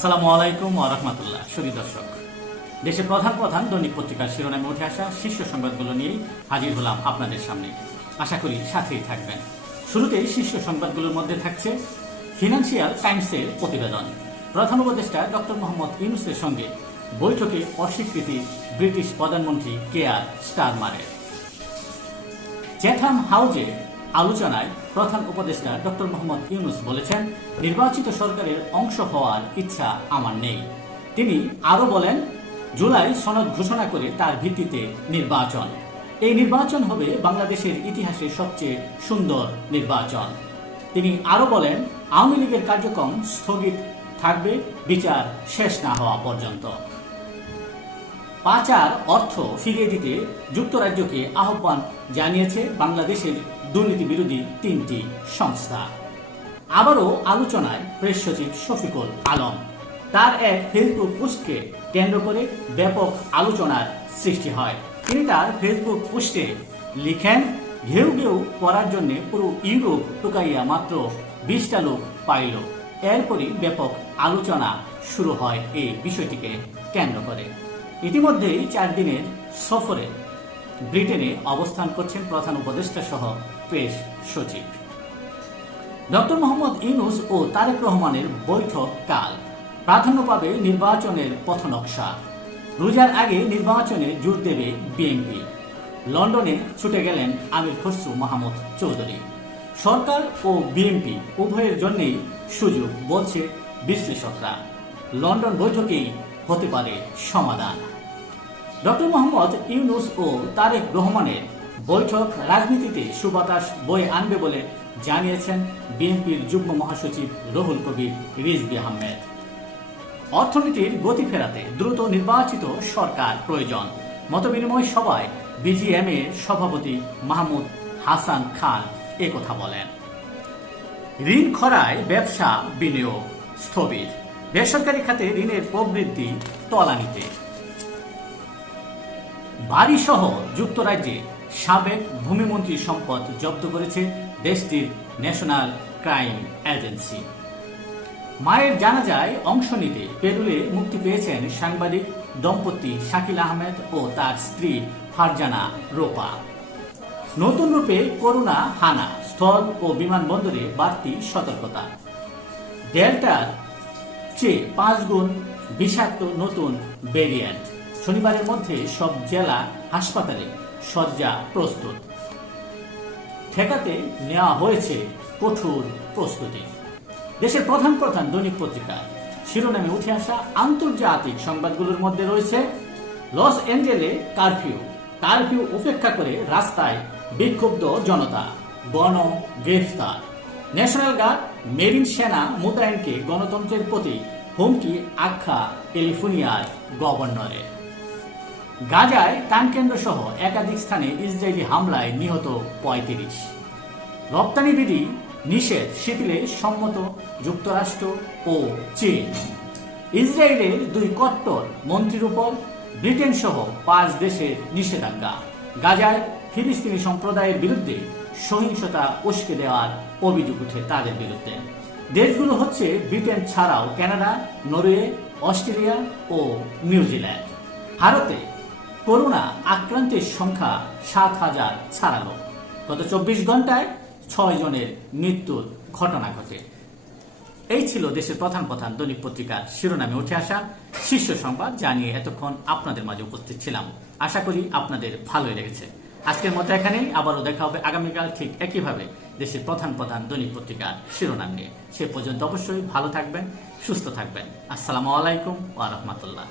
আসসালামু আলাইকুম ওয়া রাহমাতুল্লাহ। সুরী দর্শক, দেশের প্রধান প্রধান দৈনিক পত্রিকার শিরোনামে উঠে আসা শীর্ষ সংবাদগুলো নিয়েই হাজির হলাম আপনাদের সামনে। আশা করি সাথেই থাকবেন। শুরুতেই শীর্ষ সংবাদগুলোর মধ্যে থাকছে ফিনান্সিয়াল টাইমসের প্রতিবেদন। প্রধান উপদেষ্টা ডক্টর মোহাম্মদ ইউনুসের সঙ্গে বৈঠকে অস্বীকৃতি ব্রিটিশ প্রধানমন্ত্রী কে আর স্টারমারের। চ্যাথাম হাউজে আলোচনায় প্রধান উপদেষ্টা ডক্টর মোহাম্মদ ইউনুস বলেছেন, নির্বাচিত সরকারের অংশ হওয়ার ইচ্ছা আমার নেই। তিনি আরও বলেন, জুলাই সনদ ঘোষণা করে তার ভিত্তিতে নির্বাচন। এই নির্বাচন হবে বাংলাদেশের ইতিহাসে সবচেয়ে সুন্দর নির্বাচন। তিনি আরও বলেন, আওয়ামী লীগের কার্যক্রম স্থগিত থাকবে, বিচার শেষ না হওয়া পর্যন্ত। পাচার অর্থ ফিরিয়ে দিতে যুক্তরাজ্যকে আহ্বান জানিয়েছে বাংলাদেশের দুর্নীতি বিরোধী তিনটি সংস্থা। আবারও আলোচনায় প্রেস সচিব শফিকুল আলম। তার এক ফেসবুক পোস্টকে কেন্দ্র করে ব্যাপক আলোচনার সৃষ্টি হয়। তিনি তার ফেসবুক পোস্টে লিখেন, ঘেউ ঘেউ করার জন্য পুরো ইউরোপ টুকাইয়া মাত্র বিশটা লোক পাইল। এরপরই ব্যাপক আলোচনা শুরু হয় এই বিষয়টিকে কেন্দ্র করে। ইতিমধ্যেই চার দিনের সফরে ব্রিটেনে অবস্থান করছেন প্রধান উপদেষ্টা সহ পেশ সচিব। ডক্টর মোহাম্মদ ইউনুস ও তারেক রহমানের বৈঠক কাল। প্রাধান্য পাবে নির্বাচনের পথনকশা রোজার আগে নির্বাচনে জোর দেবে বিএনপি। লন্ডনে ছুটে গেলেন আমির খসরু মাহমুদ চৌধুরী। সরকার ও বিএনপি উভয়ের জন্যই সুযোগ বলছে বিশ্লেষকরা। লন্ডন বৈঠকেই হতে পারে সমাধান। ডক্টর মোহাম্মদ ইউনুস ও তারেক রহমানের বৈঠক রাজনীতিতে সুবাতাস বয়ে আনবে বলে জানিয়েছেন বিএনপির যুগ্ম মহাসচিব রহুল কবির রিজবি আহমেদ। অর্থনীতির গতি ফেরাতে দ্রুত নির্বাচিত সরকার প্রয়োজন। মতবিনিময় সভায় বিজিএম এর সভাপতি মাহমুদ হাসান খান কথা বলেন। ঋণ খরায় ব্যবসা বিনিয়োগ স্থবির। বেসরকারি খাতে ঋণের প্রবৃদ্ধি তলানিতে। বাড়িসহ যুক্তরাজ্যে সাবেক ভূমিমন্ত্রীর সম্পদ জব্দ করেছে দেশটির ন্যাশনাল ক্রাইম এজেন্সি। মায়ের জানাজায় অংশ নিতে পেরুলে মুক্তি পেয়েছেন সাংবাদিক দম্পতি শাকিল আহমেদ ও তার স্ত্রী ফারজানা রোপা। নতুন রূপে করোনা হানা, স্থল ও বিমানবন্দরে বাড়তি সতর্কতা। ডেল্টার চেয়ে পাঁচ গুণ বিষাক্ত নতুন ভেরিয়েন্ট। শনিবারের মধ্যে সব জেলা হাসপাতালে শয্যা প্রস্তুত। ঠেকাতে নেওয়া হয়েছে কঠোর প্রস্তুতি। দেশের প্রধান প্রধান দৈনিক পত্রিকা। শিরোনামে উঠে আসা আন্তর্জাতিক সংবাদগুলোর মধ্যে রয়েছে, লস এঞ্জেলে কারফিউ। কারফিউ উপেক্ষা করে রাস্তায় বিক্ষুব্ধ জনতা, গণ গ্রেফতার। ন্যাশনাল গার্ড মেরিন সেনা মোতায়েনকে গণতন্ত্রের প্রতি হুমকি আখ্যা ক্যালিফোর্নিয়ার গভর্নরের। গাজায় প্রাণকেন্দ্র সহ একাধিক স্থানে ইসরায়েলি হামলায় নিহত পঁয়ত্রিশ। রপ্তানি বিধি নিষেধ শিথিলে সম্মত যুক্তরাষ্ট্র ও চীন। ইসরায়েলের দুই কট্টর মন্ত্রীর উপর ব্রিটেন সহ পাঁচ দেশের নিষেধাজ্ঞা। গাজায় ফিলিস্তিনি সম্প্রদায়ের বিরুদ্ধে সহিংসতা উস্কে দেওয়ার অভিযোগ উঠে তাদের বিরুদ্ধে। দেশগুলো হচ্ছে ব্রিটেন ছাড়াও কানাডা, নরওয়ে, অস্ট্রেলিয়া ও নিউজিল্যান্ড। ভারতে করোনা আক্রান্তের সংখ্যা সাত হাজার ছাড়ালো। গত চব্বিশ ঘন্টায় ছয় জনের মৃত্যুর ঘটনা ঘটে। এই ছিল দেশের প্রধান প্রধান দৈনিক পত্রিকার শিরোনামে উঠে আসা শীর্ষ সংবাদ জানিয়ে এতক্ষণ আপনাদের মাঝে উপস্থিত ছিলাম। আশা করি আপনাদের ভালোই লেগেছে। আজকের মতো এখানেই, আবারও দেখা হবে আগামীকাল ঠিক একইভাবে দেশের প্রধান প্রধান দৈনিক পত্রিকার শিরোনাম নিয়ে। সে পর্যন্ত অবশ্যই ভালো থাকবেন, সুস্থ থাকবেন। আসসালামু আলাইকুম ওয়া রাহমাতুল্লাহ।